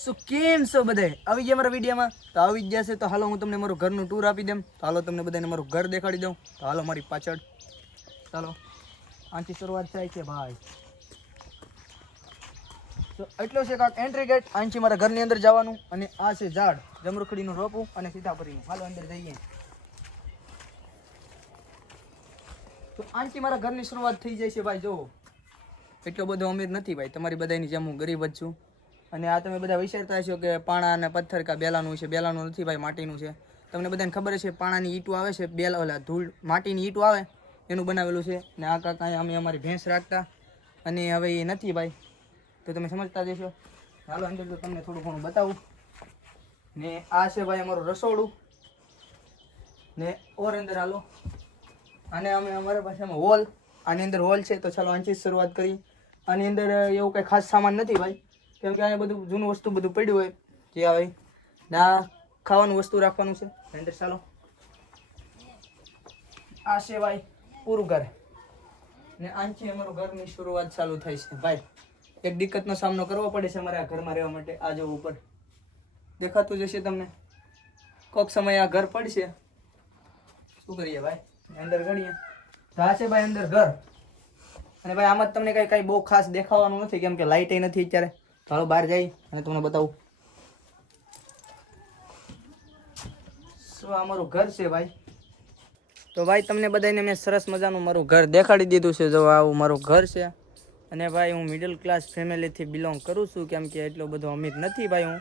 સો કેમ છો બધે આવી ગયા મારા વિડીયોમાં તો આવી ગયા છે તો હાલો હું તમને મારું ઘરનું ટૂર આપી દઉં તો હાલો તમને બધાને મારું ઘર દેખાડી દઉં તો હાલો મારી પાછળ ચાલો આથી શરૂઆત થાય છે ભાઈ તો એટલો છે કાંક એન્ટ્રી ગેટ આથી મારા ઘરની અંદર જવાનું અને આ છે ઝાડ જમરૂખડીનું રોપું અને સીતાફળીનું હાલો અંદર જઈએ તો આથી મારા ઘરની શરૂઆત થઈ જાય છે ભાઈ જો એટલો બધો અમીર નથી ભાઈ તમારી બધાની જેમ હું ગરીબ જ છું અને આ તમે બધા વિચારતા હશો કે પાણા અને પથ્થર કા બેલાનું છે બેલાનું નથી ભાઈ માટીનું છે તમને બધાને ખબર છે પાણાની ઈંટો આવે છે ઓલા ધૂળ માટીની ઈંટો આવે એનું બનાવેલું છે ને આ કાંઈ અમે અમારી ભેંસ રાખતા અને હવે એ નથી ભાઈ તો તમે સમજતા જશો હાલો અંદર તો તમને થોડું ઘણું બતાવું ને આ છે ભાઈ અમારું રસોડું ને ઓર અંદર હાલો અને અમે અમારા પાસે હોલ આની અંદર હોલ છે તો ચાલો આની શરૂઆત કરી આની અંદર એવું કંઈ ખાસ સામાન નથી ભાઈ કેમ કે અહીંયા બધું જૂનું વસ્તુ બધું પડ્યું હોય જે આવે ના ખાવાનું વસ્તુ રાખવાનું છે અંદર ચાલો આ છે ભાઈ પૂરું ઘર ને આથી અમારું ઘરની શરૂઆત ચાલુ થાય છે ભાઈ એક દિક્કતનો સામનો કરવો પડે છે અમારે આ ઘરમાં રહેવા માટે આ જો ઉપર દેખાતું જશે તમને કોઈક સમય આ ઘર પડશે શું કરીએ ભાઈ અંદર ગણીએ તો આ છે ભાઈ અંદર ઘર અને ભાઈ આમાં તમને કઈ બહુ ખાસ દેખાવાનું નથી કેમ કે લાઇટ નથી અત્યારે ચાલો બહાર જઈ અને તમને બતાવું શું આ મારું ઘર છે ભાઈ તો ભાઈ તમને બધાને મેં સરસ મજાનું મારું ઘર દેખાડી દીધું છે જો આવું મારું ઘર છે અને ભાઈ હું મિડલ ક્લાસ ફેમિલીથી બિલોંગ કરું છું કેમ કે એટલો બધો અમીર નથી ભાઈ હું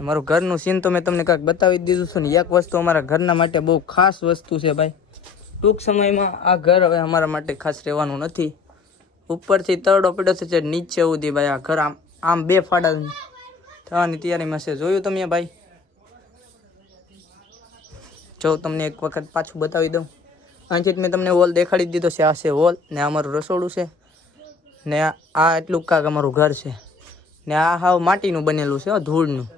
મારું ઘરનું સીન તો મેં તમને કાંઈક બતાવી દીધું છે ને એક વસ્તુ અમારા ઘરના માટે બહુ ખાસ વસ્તુ છે ભાઈ ટૂંક સમયમાં આ ઘર હવે અમારા માટે ખાસ રહેવાનું નથી ઉપરથી તરડો પડ્યો છે નીચે સુધી ભાઈ આ ઘર આમ બે ફાડા થવાની તૈયારીમાં છે જોયું તમે ભાઈ જો તમને એક વખત પાછું બતાવી દઉં અહીંથી મેં તમને હોલ દેખાડી દીધો છે આ છે હોલ ને આ અમારું રસોડું છે ને આ એટલું કાંક અમારું ઘર છે ને આ હાવ માટીનું બનેલું છે ધૂળનું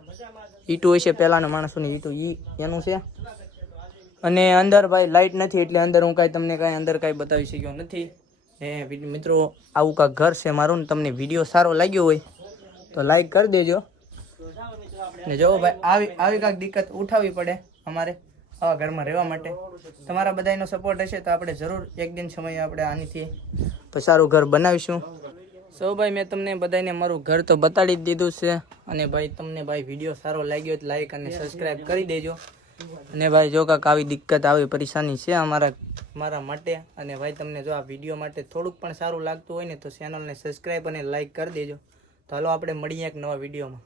ઈંટું હોય છે પહેલાંના માણસોની ઈંટું એનું છે અને અંદર ભાઈ લાઇટ નથી એટલે અંદર હું તમને અંદર કાંઈ બતાવી શક્યો નથી એ મિત્રો આવું કાંક ઘર છે મારું ને તમને વિડીયો સારો લાગ્યો હોય તો લાઈક કરી દેજો ને જો ભાઈ આવી કાંઈક દિક્કત ઉઠાવવી પડે અમારે આવા ઘરમાં રહેવા માટે તમારા બધાનો સપોર્ટ હશે તો આપણે જરૂર એક દિન સમયે આપણે આનીથી તો સારું ઘર બનાવીશું સો ભાઈ મેં તમને બધાને મારું ઘર તો બતાડી જ દીધું છે અને ભાઈ તમને ભાઈ વિડીયો સારો લાગ્યો તો લાઈક અને સબસ્ક્રાઈબ કરી દેજો અને ભાઈ જો કાંઈક આવી દિક્કત આવી પરેશાની છે મારા માટે અને ભાઈ તમને જો આ વિડીયો માટે થોડુંક પણ સારું લાગતું હોય ને તો ચેનલને સબસ્ક્રાઈબ અને લાઈક કરી દેજો તો હાલો આપણે મળીએ એક નવા વિડીયોમાં